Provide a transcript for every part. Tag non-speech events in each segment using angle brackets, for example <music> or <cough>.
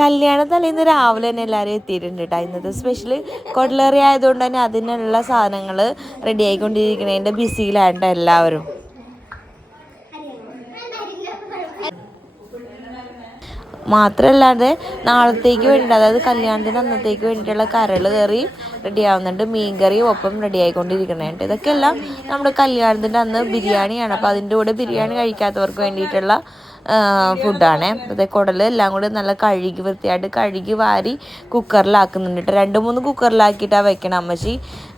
കല്യാണ തലേന്ന് രാവിലെ തന്നെ എല്ലാവരും എത്തിയിട്ടുണ്ട് കേട്ടോ ഇന്നത്തെ സ്പെഷ്യൽ കൊടലേറി ആയതുകൊണ്ട് തന്നെ അതിനുള്ള സാധനങ്ങൾ റെഡി ആയിക്കൊണ്ടിരിക്കുന്നതിന്റെ ബിസിയിലായിട്ട് എല്ലാവരും. മാത്രമല്ലാതെ നാളത്തേക്ക് വേണ്ടിയിട്ട് അതായത് കല്യാണത്തിന് അന്നത്തേക്ക് വേണ്ടിയിട്ടുള്ള കരൾ കറി റെഡി ആവുന്നുണ്ട്. മീൻ കറിയും ഒപ്പം റെഡി ഇതൊക്കെ ഇതൊക്കെയെല്ലാം നമ്മുടെ കല്യാണത്തിന്റെ അന്ന് ബിരിയാണിയാണ്. അപ്പോൾ അതിന്റെ കൂടെ ബിരിയാണി കഴിക്കാത്തവർക്ക് വേണ്ടിയിട്ടുള്ള ഫുഡാണ് അതേ കുടൽ എല്ലാം കൂടി നല്ല കഴുകി വൃത്തിയായിട്ട് കഴുകി വാരി കുക്കറിലാക്കുന്നുണ്ട് കേട്ടോ. രണ്ട് മൂന്ന് കുക്കറിലാക്കിയിട്ടാണ് വെക്കണം അമ്മച്ചി.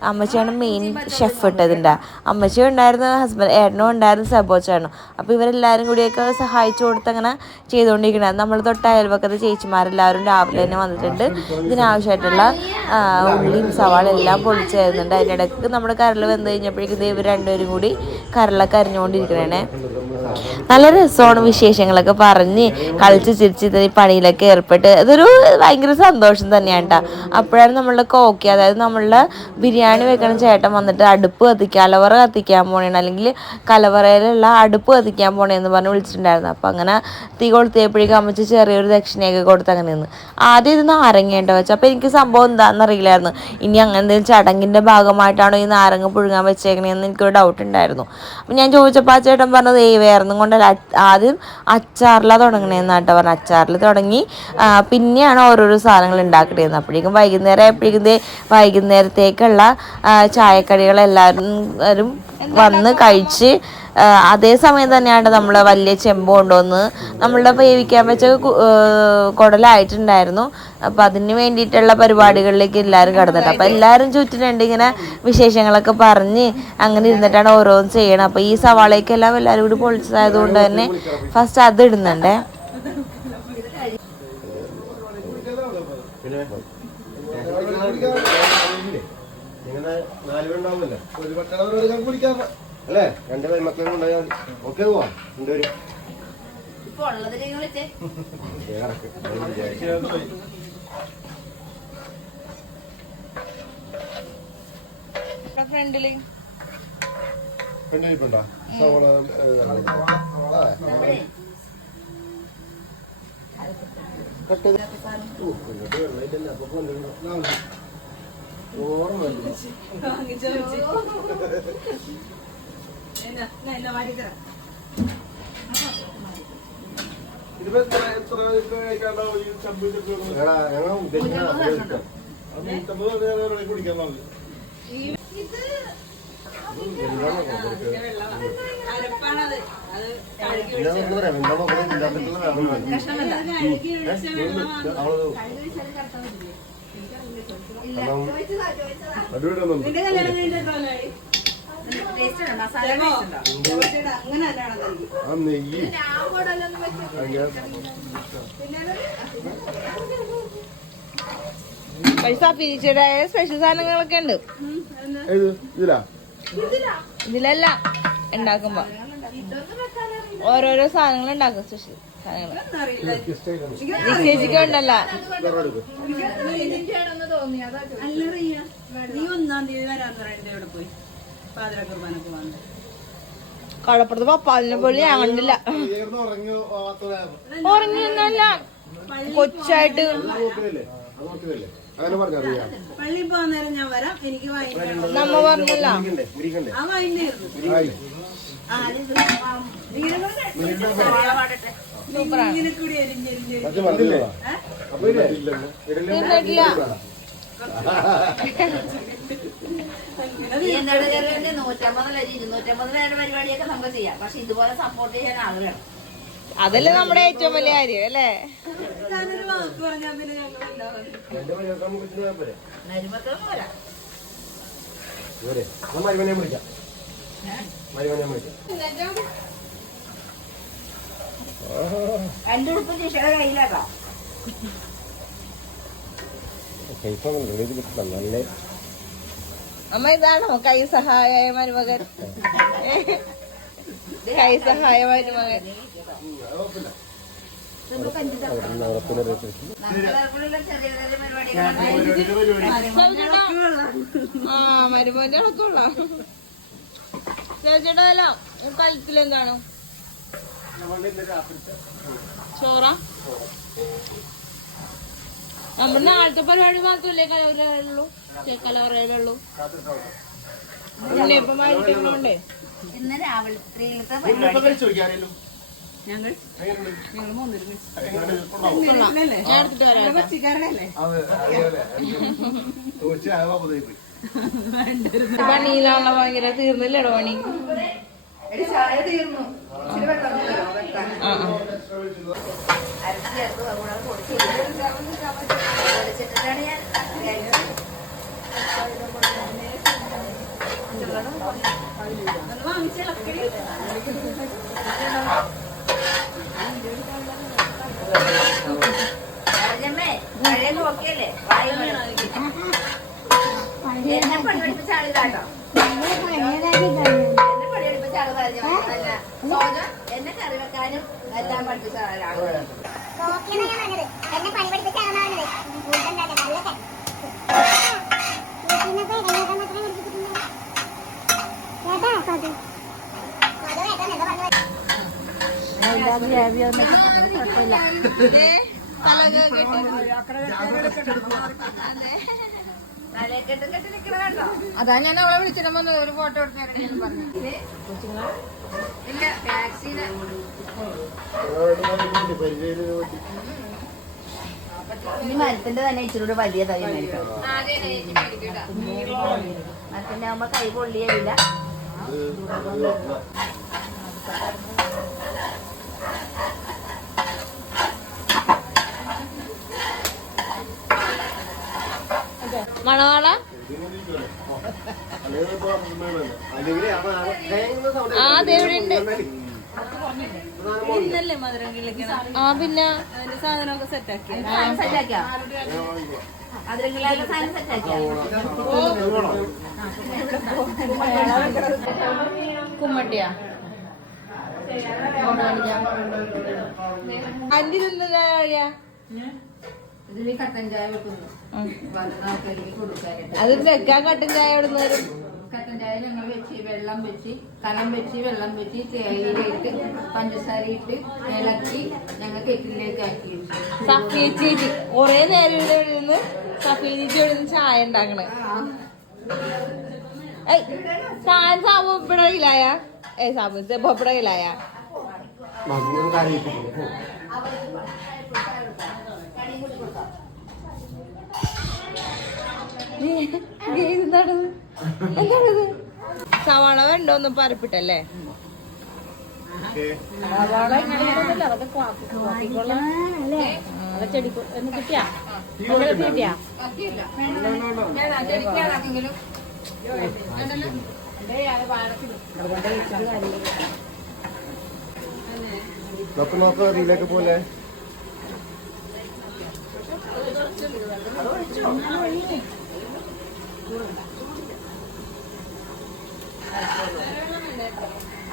അമ്മച്ചിയാണ് മെയിൻ ഷെഫ് ഇട്ടതിന്റെ. അമ്മച്ചി ഉണ്ടായിരുന്ന ഹസ്ബൻഡ് ഏട്ടനും ഉണ്ടായിരുന്ന സബോച്ചാണ്. അപ്പോൾ ഇവരെല്ലാവരും കൂടിയൊക്കെ സഹായിച്ചു കൊടുത്ത് അങ്ങനെ ചെയ്തുകൊണ്ടിരിക്കുന്നത് നമ്മൾ തൊട്ട് അയൽവക്കത്തെ ചേച്ചിമാരെല്ലാവരും രാവിലെ തന്നെ വന്നിട്ടുണ്ട്. ഇതിനാവശ്യമായിട്ടുള്ള ഉള്ളിയും സവാള എല്ലാം പൊളിച്ച് തരുന്നുണ്ട്. അതിന്റെ ഇടയ്ക്ക് നമ്മുടെ കരൾ വന്നു കഴിഞ്ഞപ്പോഴേക്കും ഇവർ രണ്ടുപേരും കൂടി കരളൊക്കെ അരിഞ്ഞുകൊണ്ടിരിക്കണേ നല്ല രസമാണ് വിശേഷങ്ങളൊക്കെ പറഞ്ഞ് കളിച്ച് ചിരിച്ച് ഈ പണിയിലൊക്കെ ഏർപ്പെട്ട്. അതൊരു ഭയങ്കര സന്തോഷം തന്നെയാണ് കേട്ടോ അപ്പോഴാണ് നമ്മളുടെ കോക്കി അതായത് നമ്മളുടെ ബിരിയാണി വെക്കണ ചേട്ടൻ വന്നിട്ട് അടുപ്പ് കത്തിക്കുക കലവറ കത്തിക്കാൻ പോണേണ്. അല്ലെങ്കിൽ കലവറയിലുള്ള അടുപ്പ് കത്തിക്കാൻ പോണേന്ന് പറഞ്ഞ് വിളിച്ചിട്ടുണ്ടായിരുന്നു. അപ്പം അങ്ങനെ തീ കൊളുത്തിയപ്പോഴേക്കും അമ്മച്ച് ചെറിയൊരു ദക്ഷിണയൊക്കെ കൊടുത്ത് അങ്ങനെ നിന്ന് ആദ്യം ഇത് നാരങ്ങേണ്ട വെച്ചാൽ അപ്പോൾ എനിക്ക് സംഭവം എന്താണെന്ന് അറിയില്ലായിരുന്നു. ഇനി അങ്ങനെ എന്തെങ്കിലും ചടങ്ങിന്റെ ഭാഗമായിട്ടാണോ ഈ നാരങ്ങ പുഴുങ്ങാൻ വെച്ചേക്കണേന്ന് എനിക്കൊരു ഡൗട്ട് ഉണ്ടായിരുന്നു. അപ്പം ഞാൻ ചോദിച്ചപ്പോൾ ആ ചേട്ടൻ പറഞ്ഞത് ഏ വേറൊന്നും കൊണ്ടല്ല. കൊണ്ട് ആദ്യം അച്ചാറിലാണ് തുടങ്ങണേന്ന് കേട്ടോ പറഞ്ഞു. അച്ചാറിൽ തുടങ്ങി പിന്നെയാണ് ഓരോരോ സാധനങ്ങൾ ഉണ്ടാക്കണേന്ന്. അപ്പോഴേക്കും വൈകുന്നേരം ആയപ്പോഴേക്കും വൈകുന്നേരത്തേക്കുള്ള ചായക്കടികൾ എല്ലാവരും വന്ന് കഴിച്ച് അതേ സമയം തന്നെയാണ് നമ്മൾ വലിയ ചെമ്പ് കൊണ്ടുവന്ന് നമ്മളുടെ വേവിക്കാൻ വെച്ച കുടലായിട്ടുണ്ടായിരുന്നു. അപ്പം അതിന് വേണ്ടിയിട്ടുള്ള പരിപാടികളിലേക്ക് എല്ലാവരും കടന്നിട്ട് അപ്പം എല്ലാവരും ചുറ്റിനുണ്ട് ഇങ്ങനെ വിശേഷങ്ങളൊക്കെ പറഞ്ഞ് അങ്ങനെ ഇരുന്നിട്ടാണ് ഓരോന്ന് ചെയ്യണം അപ്പം ഈ സവാളയ്ക്കെല്ലാം എല്ലാവരും കൂടി പൊളിച്ചതായതുകൊണ്ട് തന്നെ ഫസ്റ്റ് അത് ഇടുന്നുണ്ടേ. ഇങ്ങനെ നാലുപേരുണ്ടാവുമല്ലോ അല്ലേ? രണ്ടുപേരും മക്കളെ കൊണ്ടുപോയാൽ ഓക്കെ പോവാം. രണ്ടുപേരും. ഫ്രണ്ടിൽ. രണ്ടുപേരുണ്ടോ സവോള കട്ട് ഓർമ്മ ഇതിപ്പോ എത്ര എത്ര ഇത് കഴിക്കാണ്ടാവും ഈ ചമ്പിന്റെ ആ നെയ്യ്. പൈസ ഫീച്ചയുടെ സ്പെഷ്യൽ സാധനങ്ങളൊക്കെ ഉണ്ട്. ഇതിലാ? ഇതിലല്ല ഉണ്ടാക്കുമ്പോ. ഓരോരോ സാധനങ്ങൾ ഉണ്ടാക്കും സ്പെഷ്യൽ ചേച്ചിക്ക് ഉണ്ടല്ല. നീ ഒന്നാം തീയതി വരാൻ പറയണ്ടേ ഇവിടെ പോയി? പാതിര കുർബാനക്ക് വന്നു കടപ്പുറത്ത് പപ്പാലിനെ പോലെ ഉറങ്ങിയൊന്നല്ല കൊച്ചായിട്ട്. പള്ളി പോകാൻ നേരം ഞാൻ വരാം. എനിക്ക് നമ്മ പറഞ്ഞല്ല. ആ വാങ്ങിനായിരുന്നു <laughs> <laughs> ഈ പരിപാടിയൊക്കെ നമുക്ക് ചെയ്യാം. പക്ഷെ ഇതുപോലെ സപ്പോർട്ട് ചെയ്യാൻ ആൾ വേണം. അതല്ലേ നമ്മുടെ ഏറ്റവും വലിയ കാര്യം അല്ലേ? എന്റെ ഉടുപ്പ് ജിഷയുടെ കയ്യിലാട്ടോ. നല്ല അമ്മ ഇതാണോ? കൈ സഹായ മരുമകൻ. കൈ സഹായ മരുമകൻ. ആ മരുമോന്റെ അടക്കമുള്ള ചേച്ചിയുടെ അല്ല കലത്തിലെന്താണ് ചോറ? നമ്മൾ നാളത്തെ പരിപാടി മാത്രമല്ലേ കലവറയിലുള്ളൂ കലവറയിലുള്ളൂ ഇന്ന് രാവിലത്തെ ഞങ്ങൾ? ഞങ്ങൾ പണിയിലാണല്ലോ ഭയങ്കര തീർന്നില്ലടോ പണി? ചായ തീർന്നു. വെള്ളം പൊടിച്ചിട്ടിട്ടാണ് ഞാൻ? പഴയ നോക്കിയല്ലേ. എന്നെ പണി പഠിപ്പിച്ച ആളിതാട്ടോ എന്നെ പണി പഠിപ്പിച്ച ആൾ പറഞ്ഞ സോജ? എന്നെ കറി വെക്കാനും എല്ലാം പഠിപ്പിച്ച ആളാണ് എന്നെ പണി പഠിപ്പിച്ച ആളാണ് നല്ല തലക്കെട്ടും കെട്ടി നിക്കണ കണ്ടോ അതാ ഞാൻ അവളെ വിളിച്ചിടുമ്പോ ഒരു ഫോട്ടോ എടുത്ത് പറഞ്ഞു. ഇല്ല ഇനി മരത്തിന്റെ തന്നെ ഇച്ചിരി കൂടെ വലിയ തൈ മരത്തിന്റെ ആകുമ്പോ കൈ പൊള്ളിയില്ല മണവാള ആ ദേവിടെയുണ്ട് സൗണ്ട് ആ അതെവിടെ ഉണ്ട് ഇന്നല്ലേ മധുരം കിളിക്കണം ആ പിന്നെ അതിന്റെ സാധനമൊക്കെ സെറ്റാക്കി കുമ്മട്ടിയാ? തിന്നതാ ചായ അത് വെക്കാൻ കട്ടൻ ചായ ഇടുന്നവരും. വരും കട്ടൻ ചായ ഞങ്ങൾ വെച്ച് വെള്ളം വെച്ച് കലം വെച്ച് വെള്ളം വെച്ച് തേയിലയിട്ട് പഞ്ചസാര ഇട്ട് ഇളക്കി ഞങ്ങൾ കെറ്റിലേക്ക് ആക്കി സഫിയ ചേച്ചി കൊറേ നേരം ഇവിടെ നിന്ന് സഫിയ ചേച്ചി ഇവിടെ നിന്ന് ചായ ഉണ്ടാക്കണേ. ഏയ് സാൻ സാബു ഇവിടെ ഇല്ലായ? ഏ സാബു സെബോ ഇവിടെ ഇല്ലായ? എന്താണിത്? സവാള വേണ്ടോന്ന് നോക്ക് നോക്ക് അതിലേക്ക് പോലെ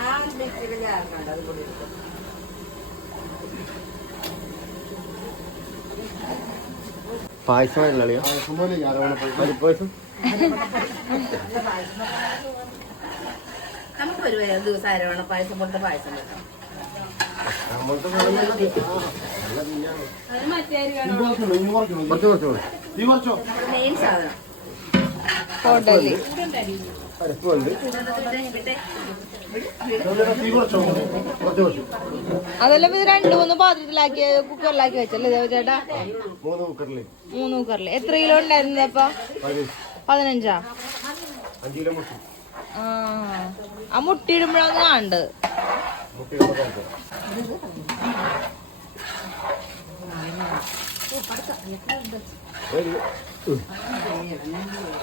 ആ മിക്സിയിൽ ചേർക്കണ്ട അത് കൂടി എടുക്കും പായസം അല്ലയോ പരിപ്പായസം നമുക്കൊരു ദിവസം അരവണ പായസം പോലത്തെ പായസം വെക്കാം മെയിൻ സാധനം. ഹോട്ടലിൽ അതെല്ലാം ഇത് രണ്ടു മൂന്ന് പാത്രത്തിലാക്കി കുക്കറിലാക്കി വെച്ചല്ലേ ദേവ ചേട്ടാ? മൂന്ന് കുക്കറിൽ എത്ര കിലോ ഉണ്ടായിരുന്നു അപ്പൊ? പതിനഞ്ച്. കിലോ മുട്ടി. എത്ര ഉണ്ട് മുട്ടിയിടുമ്പോഴാണ്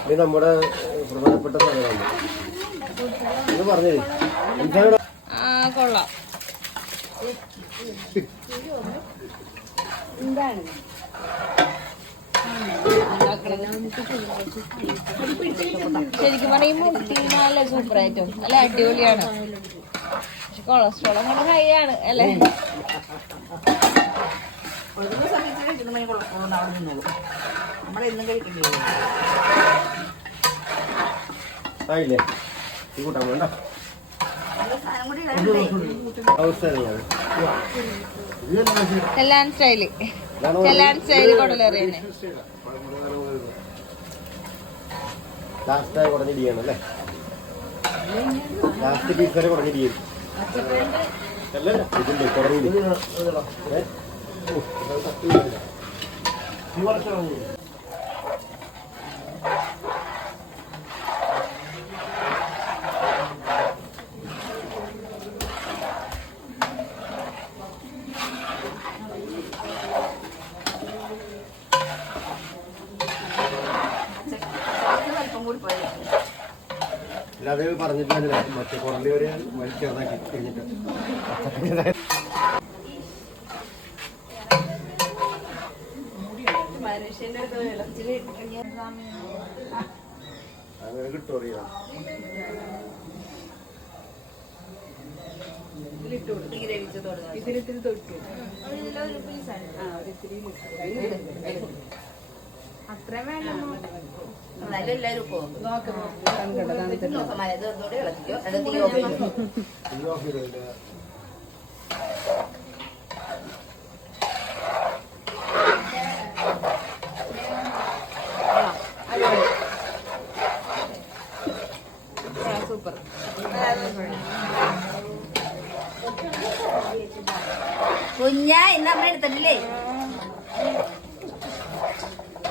ഇത് നമ്മുടെ പ്രധാനപ്പെട്ട സാധനമാണ് ഇത് പറഞ്ഞേ. കൊള്ളാം. ശരിക്കും പറയുമ്പോ നല്ല സൂപ്പർ ആയിട്ടും നല്ല അടിപൊളിയാണ്. പക്ഷെ കൊളസ്ട്രോൾ കൂടെ ഹൈ ആണ് അല്ലേ? ഒരു നിന്നോളൂ. നമ്മളെന്നും കഴിക്കേണ്ടി? ആയില്ലേ? ഈ കൂട്ടാൻ വേണ്ട സ്റ്റൈൽ. സ്റ്റൈൽ കൊടലേറി തന്നെ. ലാസ്റ്റ് പീസ് വരെ അല്ലല്ല കുറഞ്ഞില്ല ഏ? ഓ, അത് തട്ടിയില്ല. ഈ വർഷം അല്പം കൂടി പോയി അല്ലാതെ പറഞ്ഞിട്ടില്ല. മറ്റേ കുറഞ്ഞ ഒരു കഴിഞ്ഞിട്ട് അങ്ങനെ അറിയാം? തൊട്ട്. കുഞ്ഞ ഇന്ന് അമ്മ എടുത്തിട്ടില്ലേ?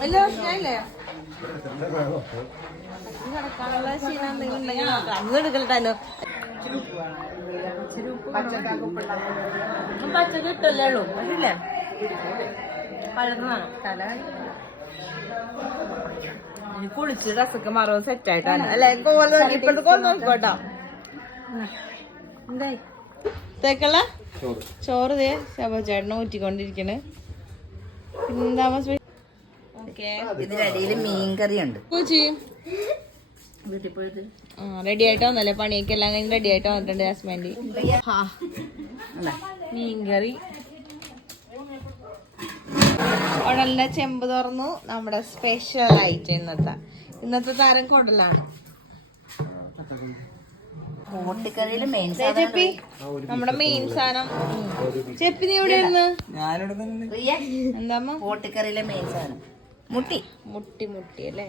വലിയ പ്രശ്നമില്ലേ കിടക്കാനുള്ള ക്ഷീണം എന്തെങ്കിലും ഉണ്ടെങ്കിൽ എടുക്കലോ ഉള്ളൂ. അതില്ലേ പഴുതാണ് തല മറവ് സെറ്റ് ആയിട്ടാണ് അല്ലെ ഇപ്പോഴത്തെ നോക്കോട്ടോ എന്തായി? തേക്കുള്ള ചോറ്. ചോറ് ദേ ശബചേട്ടനെ ഊറ്റിക്കൊണ്ടിരിക്കണ്. ഇതിനടിയിൽ മീൻകറി ഉണ്ട് വീട്ടിൽ ആ റെഡി ആയിട്ട് വന്നല്ലേ? പണിയൊക്കെ എല്ലാം കഴിഞ്ഞ് റെഡി ആയിട്ട് വന്നിട്ടുണ്ട് ഹസ്ബൻഡ്. മീൻകറി. ഉടലിന്റെ ചെമ്പ് തുറന്നു. നമ്മുടെ സ്പെഷ്യൽ ആയിട്ട് ഇന്നത്തെ. ഇന്നത്തെ താരം കുടലാണ്. മെയിൻ ചെപ്പി നമ്മുടെ മെയിൻ സാധനം. ചെപ്പി നീ എന്താമ്മ കൂട്ടിക്കറിയിലെ മെയിൻ സാധനം. മുട്ടി. മുട്ടി മുട്ടി അല്ലേ?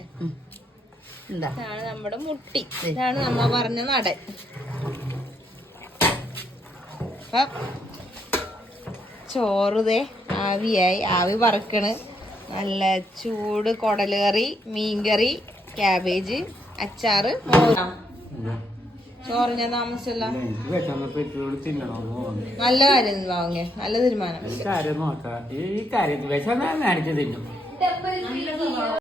ഇതാണ് നമ്മുടെ മുട്ടി. ഇതാണ് നമ്മ പറഞ്ഞ നടൻ. ചോറുതേ ചോറ് ദേ ആവിയായി. ആവി പറക്കണ് നല്ല ചൂട് കുടൽ കറി മീൻകറി ക്യാബേജ് അച്ചാറ് മോര്. ചോറ് ഞാൻ താമസിച്ചല്ല നല്ല കാര്യം വാങ്ങിയ നല്ല തീരുമാനം. ഈ കാര്യം വിഷം ഞാൻ അടിച്ചു തിന്നും.